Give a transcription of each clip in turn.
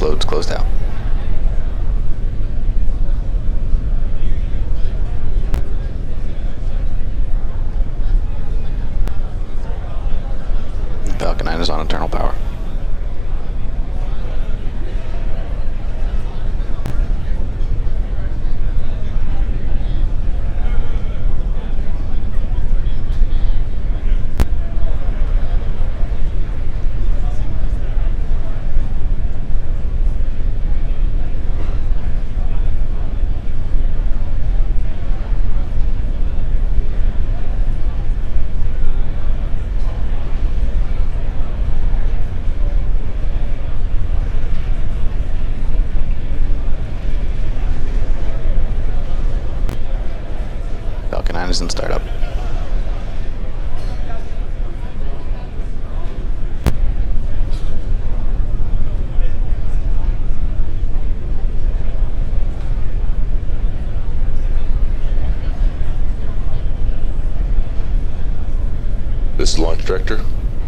SpaceX loads closed out. Falcon 9 is on internal power. Falcon 9 is in startup. This is Launch Director.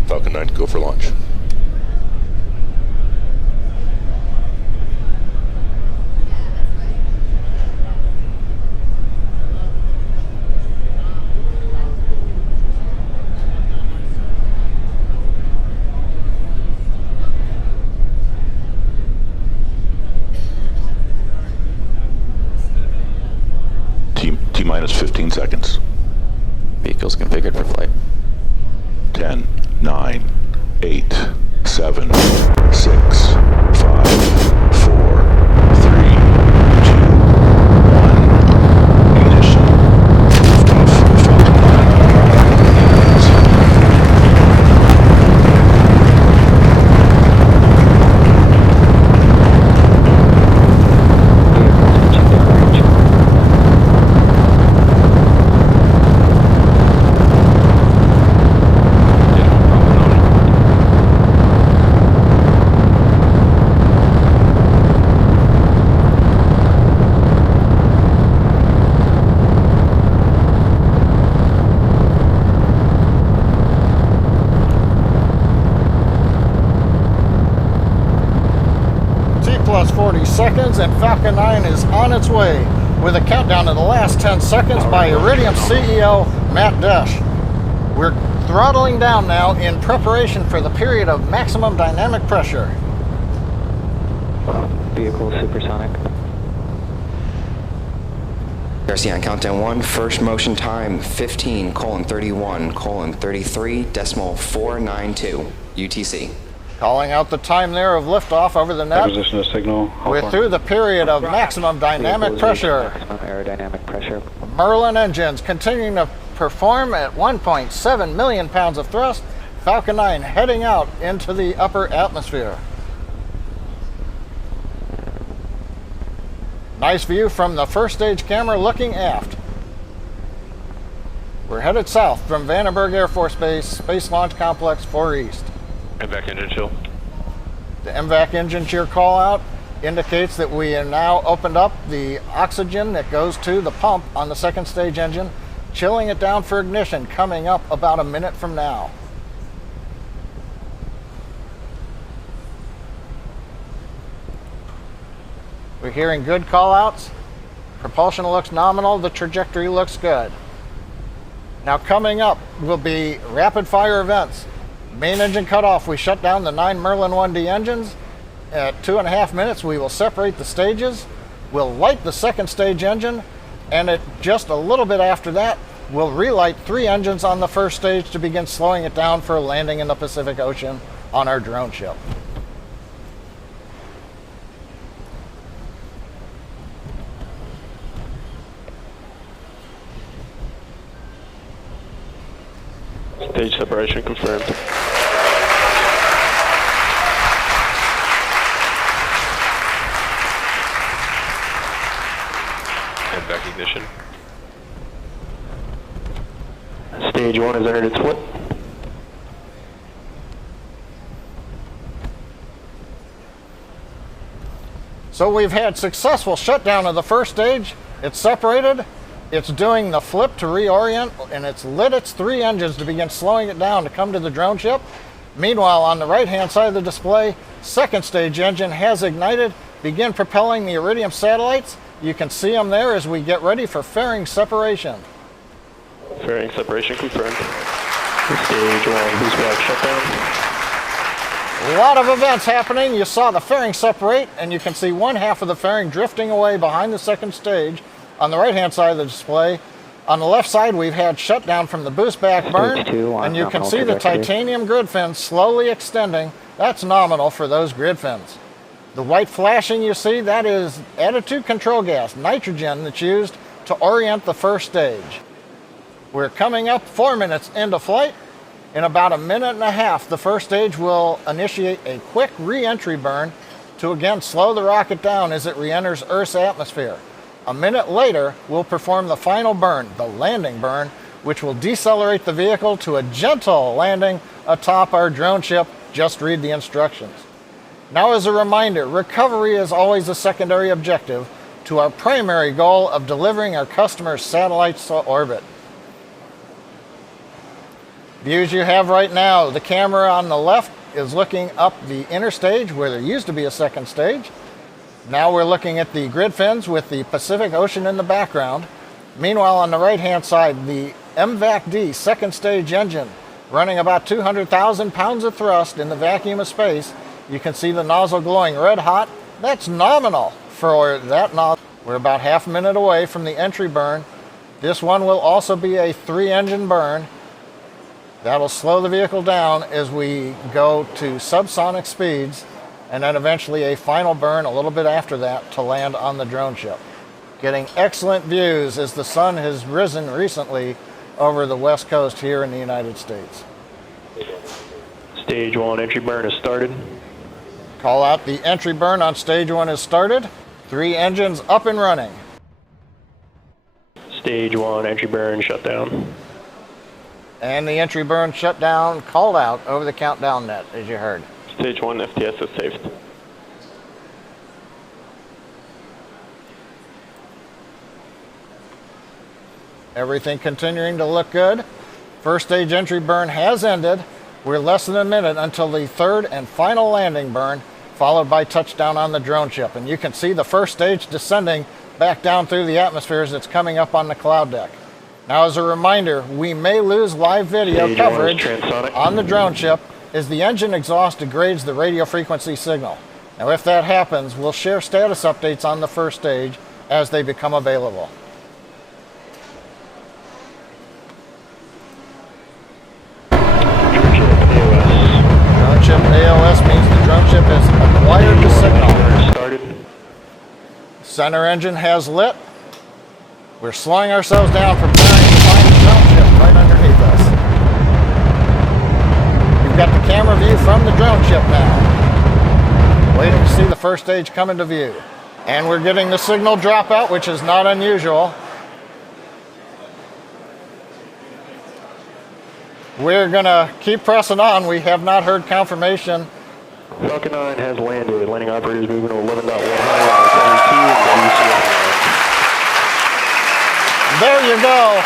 Falcon 9 to go for launch. T-minus 15 seconds. Vehicles configured for flight. 10, 9, 8, 7, 6, 5, 4, 3, 2, 1. Ignition. Liftoff. Falcon 40 seconds, and Falcon 9 is on its way with a countdown to the last 10 seconds by Iridium CEO Matt Desch. We're throttling down now in preparation for the period of maximum dynamic pressure. Vehicle supersonic. RC on countdown 1, first motion time 15:31:33.492 UTC. Calling out the time there of liftoff over the net. Acquisition of signal. We're through the period of maximum dynamic pressure. Maximum aerodynamic pressure. Merlin engines continuing to perform at 1.7 million pounds of thrust. Falcon 9 heading out into the upper atmosphere. Nice view from the first stage camera looking aft. We're headed south from Vandenberg Air Force Base, Space Launch Complex 4 East. MVAC engine chill. The MVAC engine cheer call out indicates that we have now opened up the oxygen that goes to the pump on the second stage engine, chilling it down for ignition coming up about a minute from now. We're hearing good call outs. Propulsion looks nominal, the trajectory looks good. Now coming up will be rapid fire events. Main engine cutoff, we shut down the 9 Merlin 1D engines. At 2.5 minutes, we will separate the stages. We'll light the second stage engine, and at just a little bit after that, we'll relight 3 engines on the first stage to begin slowing it down for a landing in the Pacific Ocean on our drone ship. Stage separation confirmed. And back ignition. Stage 1 has entered its flip. So we've had successful shutdown of the first stage. It's separated. It's doing the flip to reorient, and it's lit its 3 engines to begin slowing it down to come to the drone ship. Meanwhile, on the right-hand side of the display, second stage engine has ignited. Begin propelling the Iridium satellites. You can see them there as we get ready for fairing separation. Fairing separation confirmed. Stage 1 boost back shutdown. A lot of events happening. You saw the fairing separate, and you can see one half of the fairing drifting away behind the second stage on the right-hand side of the display. On the left side, we've had shutdown from the boost back burn, and you can see the titanium grid fins slowly extending. That's nominal for those grid fins. The white flashing you see, that is attitude control gas, nitrogen, that's used to orient the first stage. We're coming up 4 minutes into flight. In about a minute and a half, the first stage will initiate a quick re-entry burn to again slow the rocket down as it re-enters Earth's atmosphere. A minute later, we'll perform the final burn, the landing burn, which will decelerate the vehicle to a gentle landing atop our drone ship. Just read the instructions. Now, as a reminder, recovery is always a secondary objective to our primary goal of delivering our customers' satellites to orbit. Views you have right now, the camera on the left is looking up the inner stage where there used to be a second stage. Now we're looking at the grid fins with the Pacific Ocean in the background. Meanwhile, on the right-hand side, the MVAC-D second stage engine running about 200,000 pounds of thrust in the vacuum of space. You can see the nozzle glowing red hot. That's nominal for that nozzle. We're about half a minute away from the entry burn. This one will also be a 3-engine burn. That'll slow the vehicle down as we go to subsonic speeds, and then eventually a final burn a little bit after that to land on the drone ship. Getting excellent views as the sun has risen recently over the west coast here in the United States. Stage 1 entry burn has started. Call out the entry burn on stage 1 has started. 3 engines up and running. Stage 1 entry burn shut down. And the entry burn shutdown called out over the countdown net, as you heard. Stage 1 FTS is saved. Everything continuing to look good. First stage entry burn has ended. We're less than a minute until the third and final landing burn, followed by touchdown on the drone ship. And you can see the first stage descending back down through the atmosphere as it's coming up on the cloud deck. Now, as a reminder, we may lose live video coverage on the drone ship as the engine exhaust degrades the radio frequency signal. Now, if that happens, we'll share status updates on the first stage as they become available. Drone ship AOS means the drone ship has acquired the signal. Center engine has lit. We're slowing ourselves down, preparing to find the drone ship right underneath us. We've got the camera view from the drone ship now. Waiting to see the first stage come into view. And we're getting the signal dropout, which is not unusual. We're going to keep pressing on. We have not heard confirmation. Falcon 9 has landed. Landing operators moving to 11.1 high. There you go.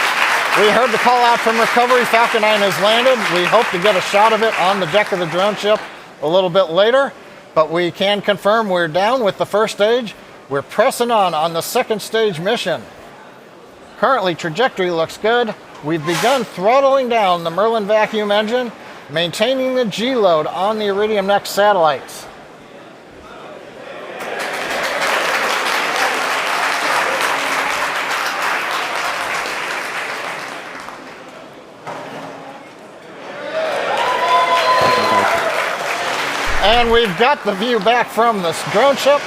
We heard the call out from recovery. Falcon 9 has landed. We hope to get a shot of it on the deck of the drone ship a little bit later, but we can confirm we're down with the first stage. We're pressing on the second stage mission. Currently, trajectory looks good. We've begun throttling down the Merlin vacuum engine, maintaining the G load on the Iridium NEXT satellites. And we've got the view back from this drone ship.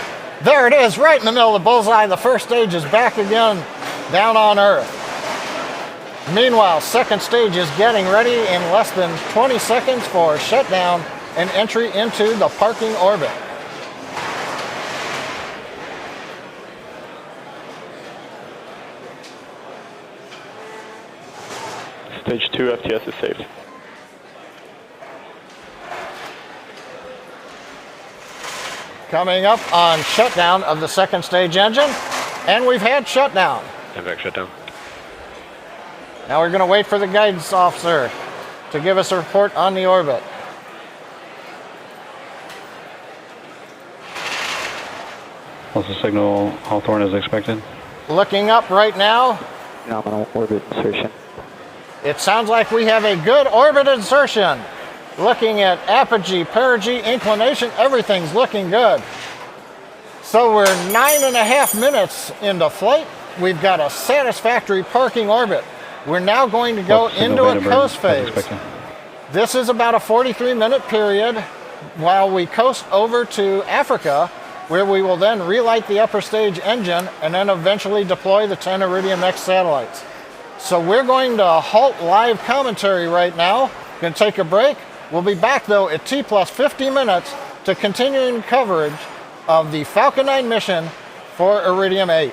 There it is, right in the middle of the bullseye. The first stage is back again down on Earth. Meanwhile, second stage is getting ready in less than 20 seconds for shutdown and entry into the parking orbit. Stage 2 FTS is saved. Coming up on shutdown of the second stage engine, and we've had shutdown. MVAC shutdown. Now we're going to wait for the guidance officer to give us a report on the orbit. What's the signal, Hawthorne, as expected? Looking up right now, Nominal orbit insertion. it sounds like we have a good orbit insertion. Looking at apogee, perigee, inclination, everything's looking good. So we're 9.5 minutes into flight. We've got a satisfactory parking orbit. We're now going to go What's the into a Vandenberg coast as phase. expected? This is about a 43-minute period while we coast over to Africa, where we will then relight the upper stage engine and then eventually deploy the 10 Iridium NEXT satellites. So we're going to halt live commentary right now. Going to take a break. We'll be back though at T plus 50 minutes to continuing coverage of the Falcon 9 mission for Iridium-8.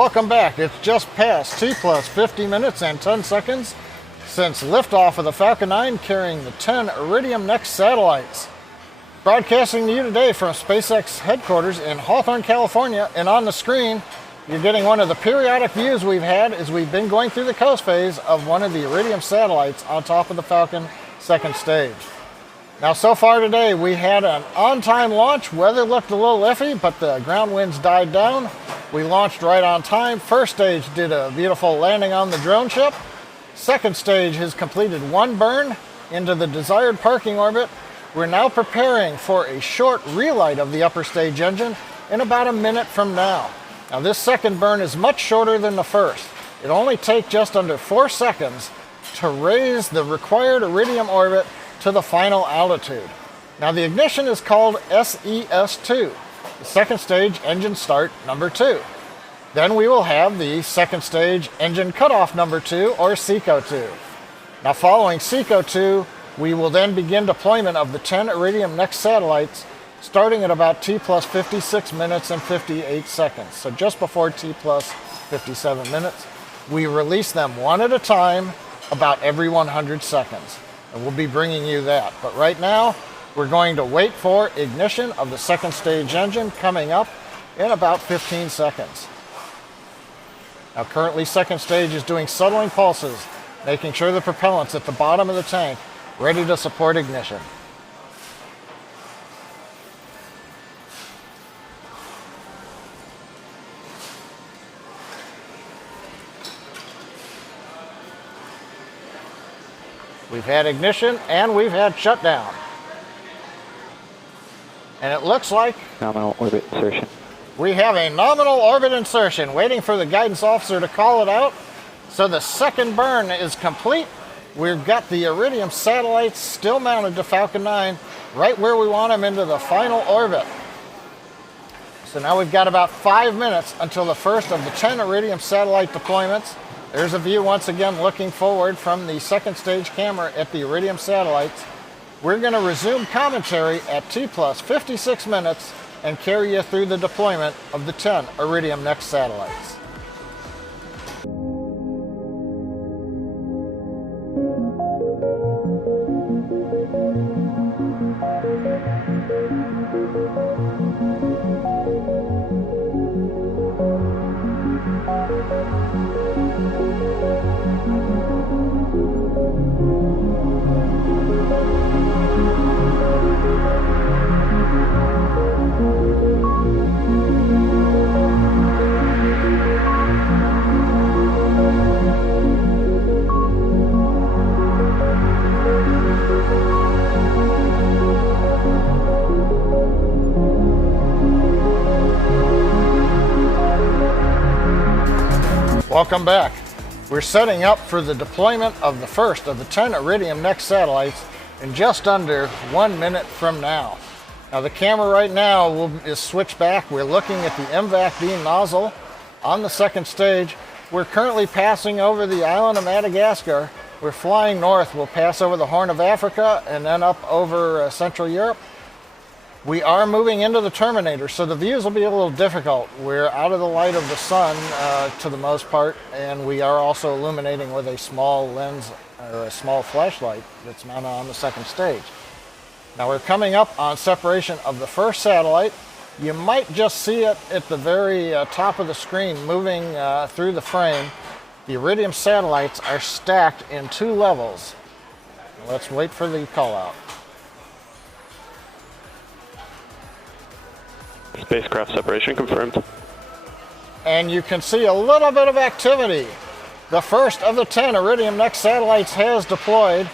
Welcome back. It's just past T plus 50 minutes and 10 seconds since liftoff of the Falcon 9 carrying the 10 Iridium NEXT satellites. Broadcasting to you today from SpaceX headquarters in Hawthorne, California, and on the screen, you're getting one of the periodic views we've had as we've been going through the coast phase of one of the Iridium satellites on top of the Falcon second stage. Now, so far today, we had an on-time launch. Weather looked a little iffy, but the ground winds died down. We launched right on time. First stage did a beautiful landing on the drone ship. Second stage has completed one burn into the desired parking orbit. We're now preparing for a short relight of the upper stage engine in about a minute from now. Now, this second burn is much shorter than the first. It only takes just under 4 seconds to raise the required Iridium orbit to the final altitude. Now, the ignition is called SES2, the second stage engine start number 2. Then we will have the second stage engine cutoff number 2, or SECO2. Now, following SECO2, we will then begin deployment of the 10 Iridium NEXT satellites, starting at about T plus 56 minutes and 58 seconds. So just before T plus 57 minutes, we release them one at a time about every 100 seconds. And we'll be bringing you that. But right now, we're going to wait for ignition of the second stage engine coming up in about 15 seconds. Now, currently, second stage is doing settling pulses, making sure the propellant's at the bottom of the tank, ready to support ignition. We've had ignition and we've had shutdown. And it looks like Nominal orbit insertion. we have a nominal orbit insertion, waiting for the guidance officer to call it out. So the second burn is complete. We've got the Iridium satellites still mounted to Falcon 9, right where we want them, into the final orbit. So now we've got about 5 minutes until the first of the 10 Iridium satellite deployments. There's a view once again looking forward from the second stage camera at the Iridium satellites. We're going to resume commentary at T plus 56 minutes and carry you through the deployment of the 10 Iridium NEXT satellites. Welcome back. We're setting up for the deployment of the first of the 10 Iridium NEXT satellites in just under 1 minute from now. Now, the camera right now is switched back. We're looking at the MVAC beam nozzle on the second stage. We're currently passing over the island of Madagascar. We're flying north. We'll pass over the Horn of Africa and then up over Central Europe. We are moving into the terminator, so the views will be a little difficult. We're out of the light of the sun to the most part, and we are also illuminating with a small lens or a small flashlight that's mounted on the second stage. Now, we're coming up on separation of the first satellite. You might just see it at the very top of the screen moving through the frame. The Iridium satellites are stacked in 2 levels. Let's wait for the call out. Spacecraft separation confirmed. And you can see a little bit of activity. The first of the 10 Iridium NEXT satellites has deployed.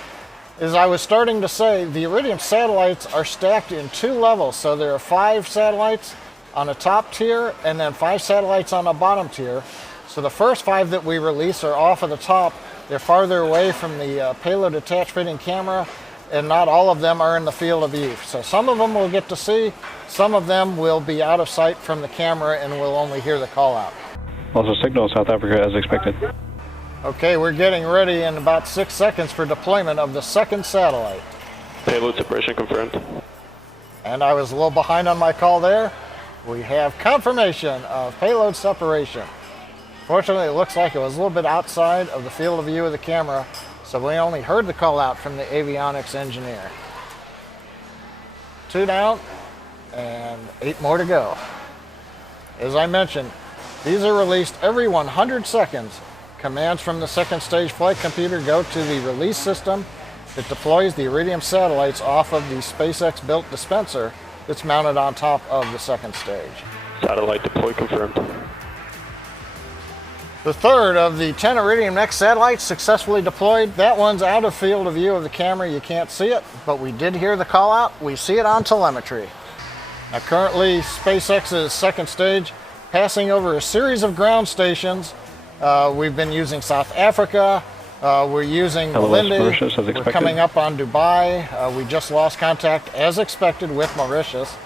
As I was starting to say, the Iridium satellites are stacked in 2 levels. So there are 5 satellites on the top tier and then 5 satellites on the bottom tier. So the first 5 that we release are off of the top. They're farther away from the payload attached fitting camera, and not all of them are in the field of view. So some of them we'll get to see, some of them will be out of sight from the camera and we'll only hear the call out. Also signal South Africa as expected. Okay, we're getting ready in about 6 seconds for deployment of the second satellite. Payload separation confirmed. And I was a little behind on my call there. We have confirmation of payload separation. Fortunately, it looks like it was a little bit outside of the field of view of the camera, so we only heard the call out from the avionics engineer. 2 down and 8 more to go. As I mentioned, these are released every 100 seconds. Commands from the second stage flight computer go to the release system that deploys the Iridium satellites off of the SpaceX built dispenser that's mounted on top of the second stage. Satellite deploy confirmed. The third of the 10 Iridium NEXT satellites successfully deployed. That one's out of field of view of the camera. You can't see it, but we did hear the call out. We see it on telemetry. Now currently, SpaceX's second stage passing over a series of ground stations. We've been using South Africa. We're using Malindi. Mauritius, as We're expected. coming up on Dubai. We just lost contact, as expected, with Mauritius.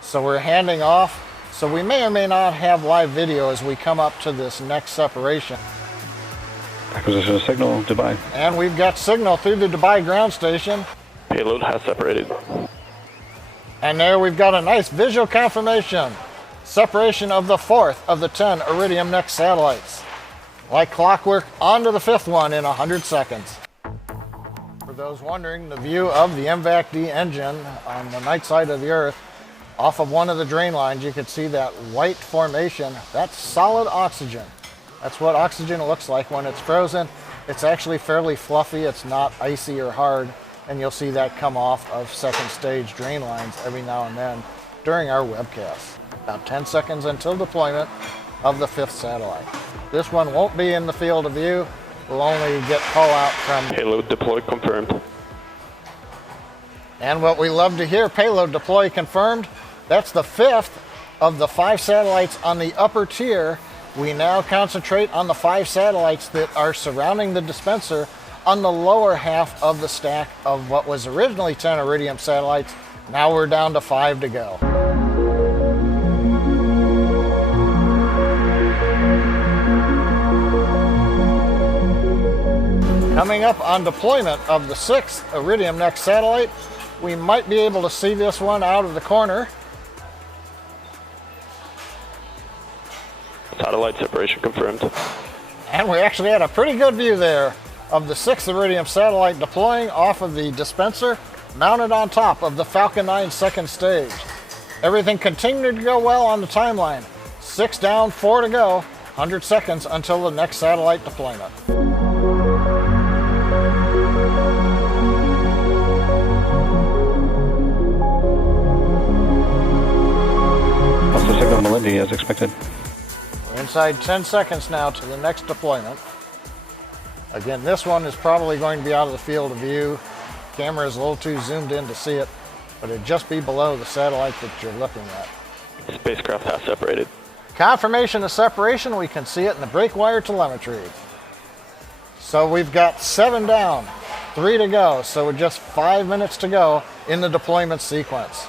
So we're handing off. So we may or may not have live video as we come up to this next separation. Acquisition of signal, Dubai. And we've got signal through the Dubai ground station. Payload has separated. And there we've got a nice visual confirmation. Separation of the fourth of the 10 Iridium NEXT satellites. Like clockwork, on to the fifth one in 100 seconds. For those wondering, the view of the MVAC-D engine on the night side of the Earth, off of one of the drain lines, you can see that white formation. That's solid oxygen. That's what oxygen looks like when it's frozen. It's actually fairly fluffy. It's not icy or hard. And you'll see that come off of second stage drain lines every now and then during our webcasts. About 10 seconds until deployment of the fifth satellite. This one won't be in the field of view. We'll only get call out from... Payload deploy confirmed. And what we love to hear, payload deploy confirmed. That's the fifth of the 5 satellites on the upper tier. We now concentrate on the 5 satellites that are surrounding the dispenser on the lower half of the stack of what was originally 10 Iridium satellites. Now we're down to 5 to go. Coming up on deployment of the 6th Iridium NEXT satellite, we might be able to see this one out of the corner. Satellite separation confirmed. And we actually had a pretty good view there of the 6th Iridium satellite deploying off of the dispenser, mounted on top of the Falcon 9 second stage. Everything continued to go well on the timeline. 6 down, 4 to go, 100 seconds until the next satellite deployment. Also signal Malindi as expected. We're inside 10 seconds now to the next deployment. Again, this one is probably going to be out of the field of view. Camera is a little too zoomed in to see it, but it'd just be below the satellite that you're looking at. Spacecraft has separated. Confirmation of separation, we can see it in the brake wire telemetry. So we've got 7 down, 3 to go, so with just 5 minutes to go in the deployment sequence.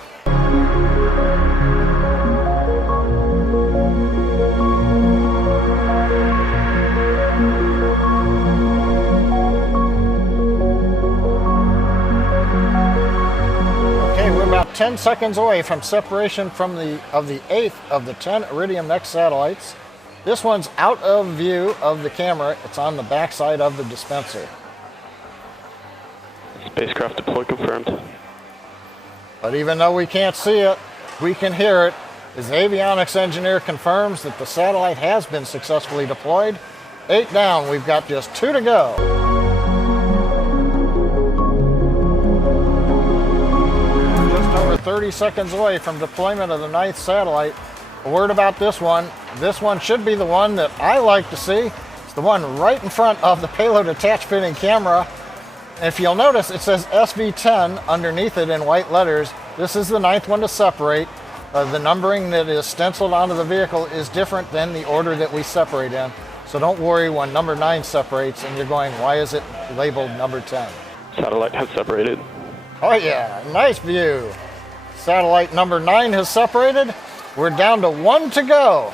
About 10 seconds away from separation from the 8th of the 10 Iridium NEXT satellites. This one's out of view of the camera. It's on the backside of the dispenser. Spacecraft deploy confirmed. But even though we can't see it, we can hear it. As the avionics engineer confirms that the satellite has been successfully deployed. 8 down, we've got just 2 to go. 30 seconds away from deployment of the 9th satellite. A word about this one. This one should be the one that I like to see. It's the one right in front of the payload attach fitting camera. And if you'll notice, it says SV10 underneath it in white letters. This is the 9th one to separate. The numbering that is stenciled onto the vehicle is different than the order that we separate in. So don't worry when number 9 separates and you're going, why is it labeled number 10? Satellite has separated. Oh yeah, nice view. Satellite number 9 has separated. We're down to 1 to go.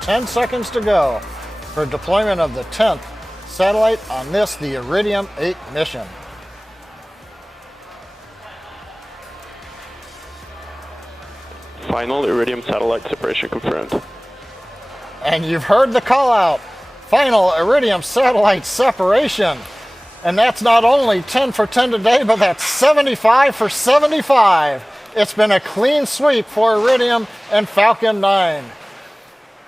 10 seconds to go for deployment of the 10th satellite on this, the Iridium-8 mission. Final Iridium satellite separation confirmed. And you've heard the call out. Final Iridium satellite separation. And that's not only 10 for 10 today, but that's 75 for 75. It's been a clean sweep for Iridium and Falcon 9.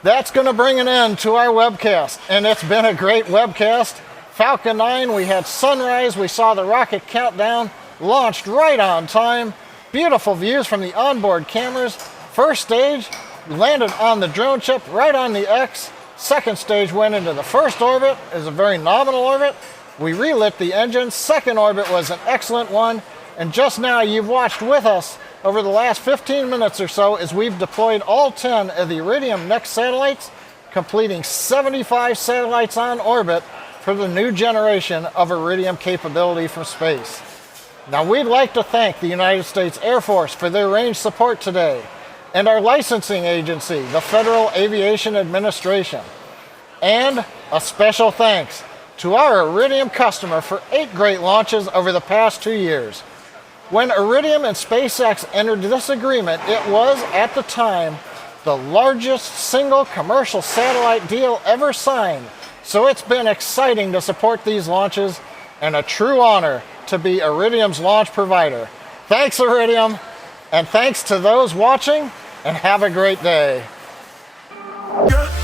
That's going to bring an end to our webcast, and it's been a great webcast. Falcon 9, we had sunrise, we saw the rocket countdown, launched right on time, beautiful views from the onboard cameras. First stage, we landed on the drone ship right on the X. Second stage went into the first orbit, it was a very nominal orbit. We relit the engine. Second orbit was an excellent one, and just now you've watched with us over the last 15 minutes or so as we've deployed all 10 of the Iridium NEXT satellites, completing 75 satellites on orbit for the new generation of Iridium capability from space. Now, we'd like to thank the United States Air Force for their range support today, and our licensing agency, the Federal Aviation Administration. And a special thanks to our Iridium customer for 8 great launches over the past 2 years. When Iridium and SpaceX entered this agreement, it was, at the time, the largest single commercial satellite deal ever signed. So it's been exciting to support these launches and a true honor to be Iridium's launch provider. Thanks, Iridium, and thanks to those watching, and have a great day. Yeah.